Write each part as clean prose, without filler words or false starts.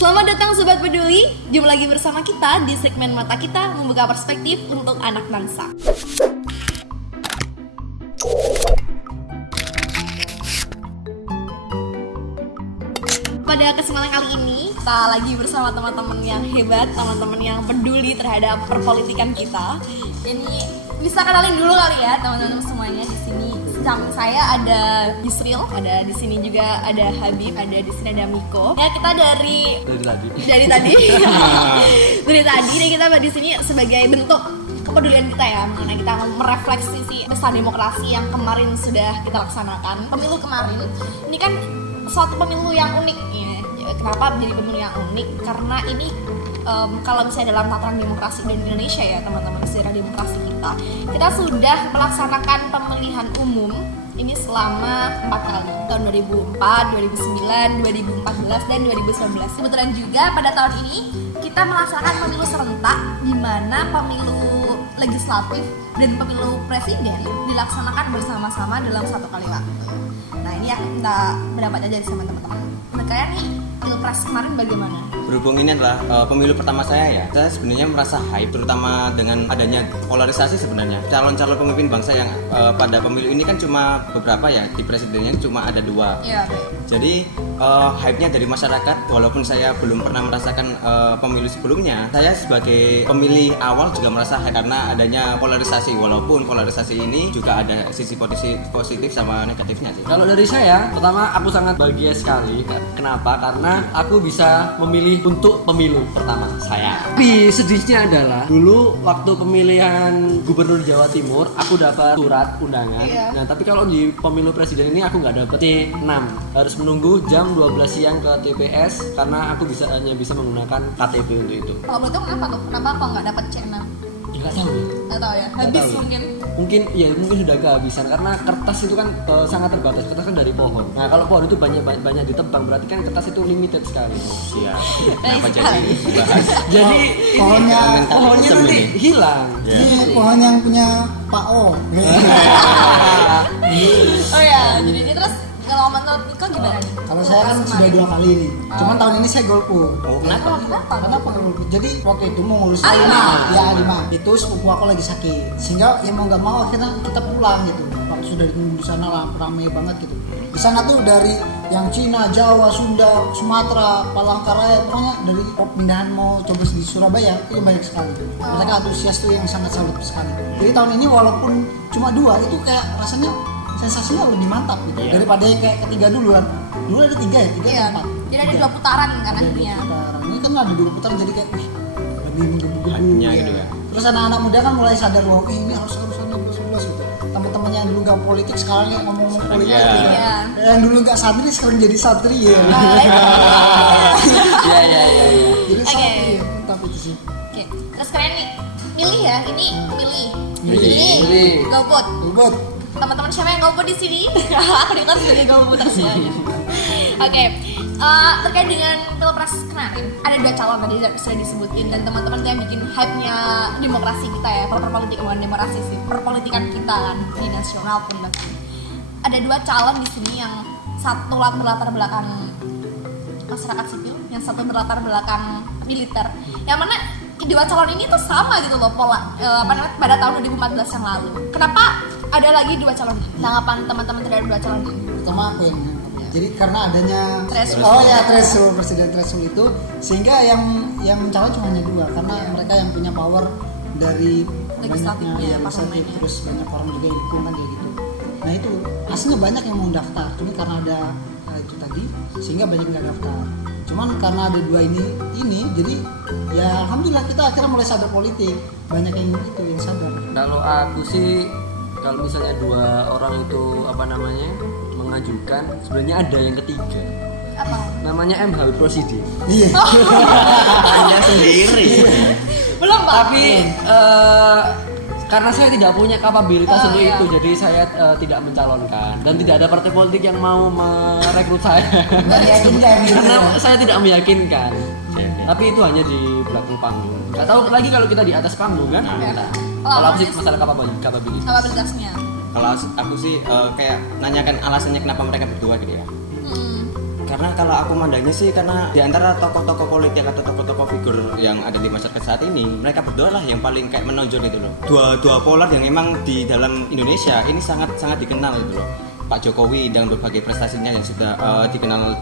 Selamat datang Sobat Peduli, jumpa lagi bersama kita di segmen Mata Kita Membuka Perspektif untuk Anak Bangsa. Pada kesempatan kali ini, kita lagi bersama teman-teman yang hebat, teman-teman yang peduli terhadap perpolitikan kita. Ini bisa kenalin dulu kali ya teman-teman semuanya di sini. Samping saya ada Yusril, ada di sini juga ada Habib, ada di sini ada Miko. Ya kita dari tadi dan kita di sini sebagai bentuk kepedulian kita ya, mengenai kita merefleksi si pesan demokrasi yang kemarin sudah kita laksanakan. Pemilu kemarin ini kan suatu pemilu yang unik ya. Kenapa menjadi pemilu yang unik? Karena ini kalau misalnya dalam tataran demokrasi di Indonesia ya teman-teman, sejarah demokrasi kita sudah melaksanakan pemilihan umum ini selama 4 kali, tahun 2004, 2009, 2014 dan 2019. Kebetulan juga pada tahun ini kita melaksanakan pemilu serentak, di mana pemilu legislatif dan pemilu presiden dilaksanakan bersama-sama dalam satu kali waktu. Nah ini yang kita pendapat aja sama teman-teman. Kalian nih pilpres kemarin bagaimana? Berhubung ini adalah pemilu pertama saya ya, saya sebenarnya merasa hype, terutama dengan adanya polarisasi sebenarnya. Calon-calon pemimpin bangsa yang pada pemilu ini kan cuma beberapa ya, di presidennya cuma ada 2. Iya. Jadi hype-nya dari masyarakat, walaupun saya belum pernah merasakan pemilu sebelumnya, saya sebagai pemilih awal juga merasa hype karena adanya polarisasi, walaupun polarisasi ini juga ada sisi positif sama negatifnya sih. Kalau dari saya, pertama aku sangat bahagia sekali. Kenapa? Karena aku bisa memilih untuk pemilu pertama saya. Tapi sedihnya adalah dulu waktu pemilihan gubernur Jawa Timur aku dapat surat undangan. Iya. Nah, tapi kalau di pemilu presiden ini aku nggak dapet C6. Harus menunggu jam 12 siang ke TPS karena aku hanya bisa menggunakan KTP untuk itu. Kalau boleh tahu kenapa tuh? Kenapa kok nggak dapat C6? Ya nggak tahu ya. Nggak tahu ya. Habis tahu. mungkin. Mungkin sudah kehabisan karena kertas itu kan sangat terbatas. Kertas kan dari pohon. Nah kalau pohon itu banyak ditebang, berarti kan kertas itu limited sekali. Siap. Kenapa jadi dibahas? Jadi pohonnya nanti hilang. ini pohon yang punya Pak O. Oh ya, jadi ini terus kalau menurut Miko gimana nih? Kalau saya kan sudah 2 kali nih. Cuman tahun ini saya golput. Oh, kenapa? Kenapa golput? Jadi waktu itu mau ngurus A5. ya A5. Itu sepupu aku lagi sakit. Sehingga ya mau nggak mau akhirnya kita pulang gitu. Waktu sudah ditunggu di sana ramai banget gitu. Di sana tuh dari yang Cina, Jawa, Sunda, Sumatera, Palangkaraya, pokoknya dari pemindahan mau coba di Surabaya itu banyak sekali. Mereka antusias tuh yang sangat sekali. Jadi tahun ini walaupun cuma 2 itu kayak rasanya sensasinya lebih mantap gitu daripada yang kayak ketiga dulu kan. Dulu ada 3 ya, 3 Iya. atau 4. Jadi ada 2 putaran kan akhirnya. Ini kan ada 2 putaran jadi kayak lebih menggebu-gebu Hype-nya ya. gitu ya. Terus anak-anak muda kan mulai sadar bahwa ini harus 11 gitu. Teman-teman yang dulu gak politik sekarang yang ngomong politik Iya. gitu. Iya. Yang dulu gak santri sekarang jadi santri ya. Iya. Jadi Oke. santri mantap itu sih. Oke, terus kalian nih milih ya, ini milih. Milih. Golput. Golput. Teman-teman siapa yang golput di sini? Aku dengar sebagai golputer semuanya. Oke, terkait dengan pilpres kemarin ada 2 calon tadi sudah disebutin, dan teman-teman tuh yang bikin hype-nya demokrasi kita ya, perpolitikan demokrasi sih, perpolitikan kita kan di nasional pun bahkan. Ada 2 calon di sini, yang satu berlatar belakang masyarakat sipil, yang satu berlatar belakang militer. Yang mana 2 calon ini tuh sama gitu loh pola pada tahun 2014 yang lalu. Kenapa ada lagi 2 calon ini? Tanggapan teman-teman terhadap 2 calon ini? Pertama aku yang nangkep ya. Jadi karena adanya Threshold. Oh ya threshold, presiden threshold itu, sehingga yang mencalon cuma hanya 2 karena mereka yang punya power dari Legislatifnya, banyaknya legislatif, parlemennya. terus banyak orang juga yang dukung kan kayak gitu. Nah itu aslinya banyak yang mau daftar, cuma karena ada itu tadi sehingga banyak yang nggak daftar. Cuman karena ada 2 ini jadi ya alhamdulillah kita akhirnya mulai sadar politik, banyak yang itu yang sadar. Kalau aku sih, kalau misalnya 2 orang itu mengajukan, sebenarnya ada yang ketiga. Apa? Namanya MH Presiden. Iya. Hanya sendiri. Belum Pak? Tapi karena saya tidak punya kapabilitas untuk iya. itu, jadi saya tidak mencalonkan dan tidak ada partai politik yang mau merekrut saya. Karena saya tidak meyakinkan. Oke. Tapi itu hanya di belakang panggung. Gak tahu lagi kalau kita di atas panggung kan. Iya. Nah, Oh, kalau aku sih Mas. masalah kapabilitas. Kapabilitasnya. Kalau aku sih kayak nanyakan alasannya kenapa mereka berdua gitu ya. Karena kalau aku mandangnya sih, karena di antara tokoh-tokoh politik atau tokoh-tokoh figur yang ada di masyarakat saat ini, mereka berdua lah yang paling kayak menonjol itu loh. Dua polar yang emang di dalam Indonesia ini sangat dikenal itu loh. Pak Jokowi dengan berbagai prestasinya yang sudah dikenal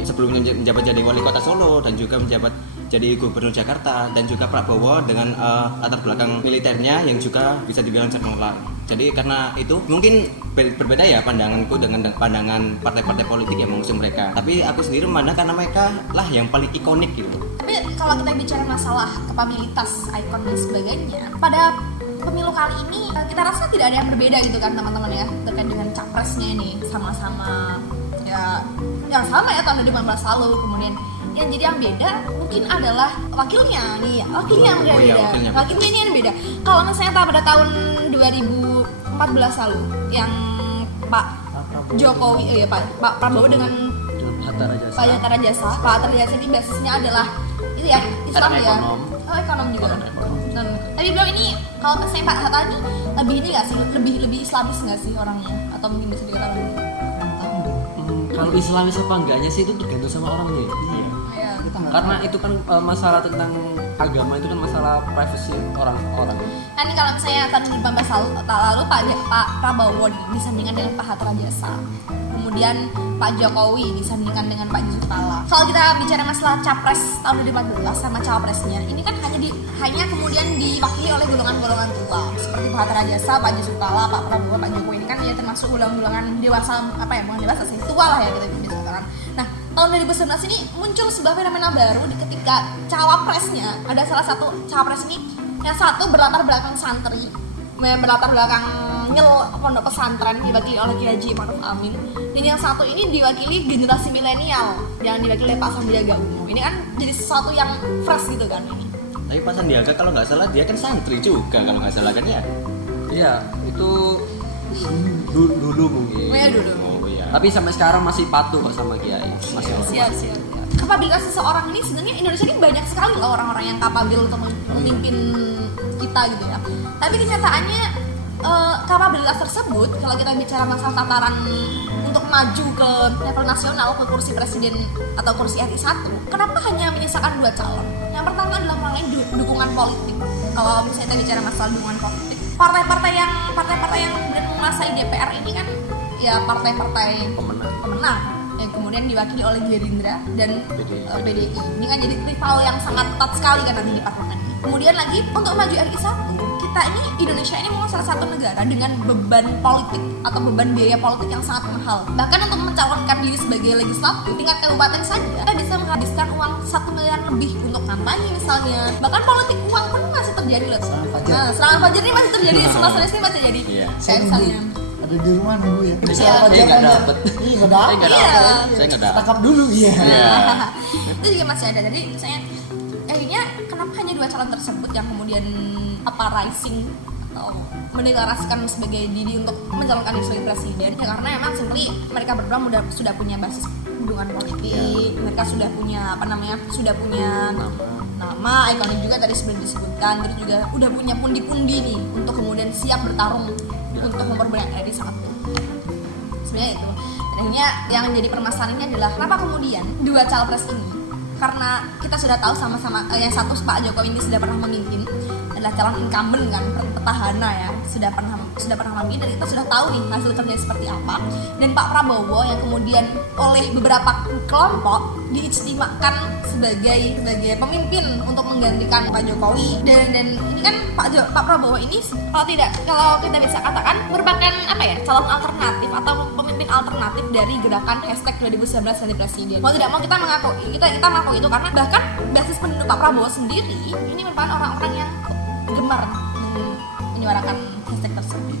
sebelumnya menjabat jadi wali kota Solo dan juga menjabat jadi gubernur Jakarta, dan juga Prabowo dengan latar belakang militernya yang juga bisa dibilang cemerlang. Jadi karena itu mungkin berbeda ya pandanganku dengan pandangan partai-partai politik yang mengusung mereka. Tapi aku sendiri memandang karena mereka lah yang paling ikonik gitu. Tapi kalau kita bicara masalah kapabilitas, ikon dan sebagainya, pada pemilu kali ini kita rasa tidak ada yang berbeda gitu kan teman-teman ya, terkait dengan capresnya ini sama-sama ya yang sama ya tahun 2015 lalu. Kemudian yang jadi yang beda mungkin adalah wakilnya nih, wakilnya yang beda. Wakilnya ini yang beda. Kalau misalnya pada tahun 2014 lalu yang Pak Jokowi Pak Prabowo dengan Pak Hatta Rajasa. Pak Hatta Rajasa ini basisnya adalah itu ya Islam ya. Ekonom juga. Dan tadi bilang ini kalau misalnya Pak Hatta ini lebih ini nggak sih, lebih Islamis nggak sih orangnya, atau mungkin bisa dikatakan kalau Islamis apa enggaknya sih itu tergantung sama orangnya. Iya. Karena itu kan masalah tentang agama, itu kan masalah privasi orang-orang. Nah ini kalau misalnya tahun 2015 lalu Pak Prabowo disandingkan dengan Pak Hatta Rajasa, kemudian Pak Jokowi disandingkan dengan Pak Yusuf Kala. Kalau kita bicara masalah capres tahun 2014 sama cawapresnya, ini kan hanya kemudian diwakili oleh golongan-golongan tua seperti Pak Hatta Rajasa, Pak Yusuf Kala, Pak Prabowo, Pak Jokowi. Ini kan ya termasuk golongan-golongan dewasa, bukan dewasa sih, tua lah ya kita bisa katakan. Nah tahun 2019 ini muncul sebuah fenomena baru ketika cawapresnya ada salah satu cawapres ini yang satu berlatar belakang santri, berlatar belakang pondok pesantren diwakili oleh Kiai Haji Ma'ruf Amin, dan yang satu ini diwakili generasi milenial yang diwakili oleh Pak Sandiaga Uno. Ini kan jadi sesuatu yang fresh gitu kan ini. Tapi Pak Sandiaga kalau nggak salah dia kan santri juga kalau nggak salah kan ya? Iya, itu dulu mungkin. Oh ya dulu. Oh iya. Tapi sampai sekarang masih patuh kok sama Kiai. Masih Siap. Kapabilitas seseorang ini sebenarnya Indonesia ini banyak sekali loh orang-orang yang kapabel untuk memimpin kita gitu ya. Tapi kenyataannya kapabilitas tersebut kalau kita bicara masalah tataran untuk maju ke level nasional, ke kursi presiden atau kursi RI 1, kenapa hanya menyisakan 2 calon? Yang pertama adalah mengenai dukungan politik. Kalau misalnya kita bicara masalah dukungan politik, partai-partai yang kemudian menguasai DPR ini kan ya partai-partai pemenang yang kemudian diwakili oleh Gerindra dan PDI. Ini kan jadi rival yang sangat ketat sekali kan nanti di parlemen. Kemudian lagi untuk maju RI 1, kita ini Indonesia ini memang salah satu negara dengan beban politik atau beban biaya politik yang sangat mahal. Bahkan untuk mencalonkan diri sebagai legislatif tingkat kabupaten saja kita bisa menghabiskan uang 1 miliar lebih untuk kampanye misalnya. Bahkan politik uang pun masih terjadi loh. Serangan fajar ini masih terjadi, serangan ini masih terjadi. Kayak misalnya ada di rumah nunggu ya. Iya. Saya nggak dapet. Iya nggak dapet. Saya nggak dapet. Tangkap dulu iya. Itu juga masih ada. Jadi misalnya akhirnya kenapa hanya 2 calon tersebut yang kemudian rising atau mendeklarasikan sebagai diri untuk mencalonkan diri sebagai presiden? Ya karena memang simply mereka berdua sudah punya basis dukungan politik, mereka sudah punya sudah punya nama, ikonik juga tadi sebelum disebutkan, terus juga udah punya pundi-pundi nih untuk kemudian siap bertarung untuk memperbanyak RI 1. Sebenarnya itu. Dan akhirnya yang menjadi permasalahan ini adalah kenapa kemudian 2 capres ini, karena kita sudah tahu sama-sama yang satu Pak Jokowi ini sudah pernah memimpin, adalah calon incumbent kan, petahana ya, sudah pernah memimpin, dan kita sudah tahu nih hasil kerjanya seperti apa. Dan Pak Prabowo yang kemudian oleh beberapa kelompok diistimewakan sebagai pemimpin untuk menggantikan Pak Jokowi, dan ini kan Pak Prabowo ini kalau kita bisa katakan merupakan calon alternatif atau pemimpin alternatif dari gerakan hashtag 2019 ganti presiden. Mau tidak mau kita mengaku itu, karena bahkan basis penduduk Pak Prabowo sendiri ini merupakan orang-orang yang gemar menyuarakan hashtag tersebut.